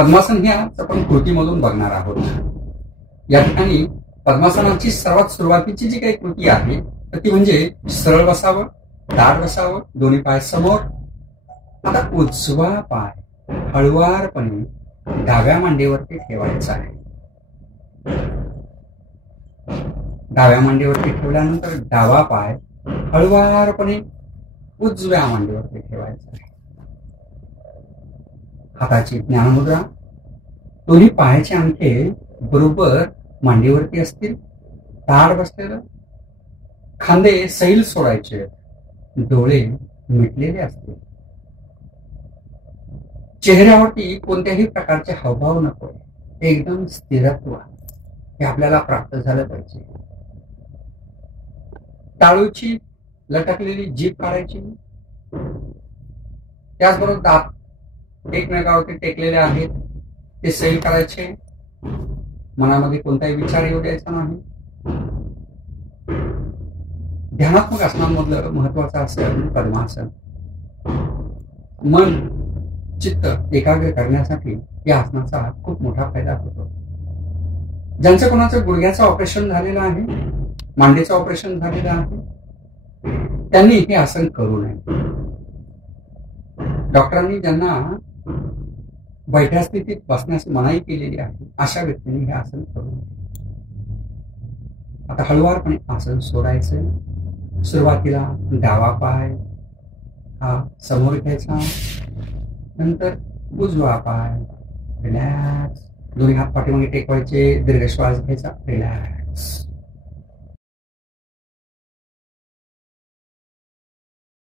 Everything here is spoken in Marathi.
पद्मासन हे आज आपण कृतीमधून बघणार आहोत. या ठिकाणी पद्मासनाची सर्वात सुरुवातीची जी काही कृती आहे तर ती म्हणजे सरळ बसावं, दाट बसावं, दोन्ही पाय समोर. आता उजवा पाय हळुवारपणे डाव्या मांडीवरती ठेवायचा आहे. डाव्या मांडीवरती ठेवल्यानंतर डावा पाय हळुवारपणे उजव्या मांडीवरती ठेवायचा आहे. हाताची ज्ञानमुद्रा, दोन्ही पायाचे अंगठे बरोबर मांडीवरती असतील, ताड बसलेलं, खांदे सैल सोडायचे, डोळे मिटलेले असतील. चेहऱ्यावरती कोणत्याही प्रकारचे हावभाव नको, एकदम स्थिरत्व हे आपल्याला प्राप्त झालं पाहिजे. टाळूची लटकलेली जीभ काढायची, त्याचबरोबर दात एकमेकावरती टेकलेले आहेत ते सैल करायचे. मनामध्ये कोणताही विचार येऊ द्यायचा नाही. ध्यानात्मक आसनांमधलं महत्वाचं आसन पद्मासन. मन चित्त एकाग्र करण्यासाठी या आसनाचा खूप मोठा फायदा होतो. ज्यांचं कोणाचं गुडघ्याचं ऑपरेशन झालेलं आहे, मांडीचं ऑपरेशन झालेलं आहे, त्यांनी हे आसन करू नये. डॉक्टरांनी ज्यांना बैठ्या स्थितीत बसण्यास मनाई केलेली आहे अशा व्यक्तींनी हे आसन करू नये. आता हळुवारपणे आसन सोडायचं. सुरुवातीला डावा पाय हा समोर घ्यायचा, नंतर उजवा पाय रिलॅक्स, दोन्ही हात पाठीमागे टेकवायचे, दीर्घ श्वास घ्यायचा, रिलॅक्स.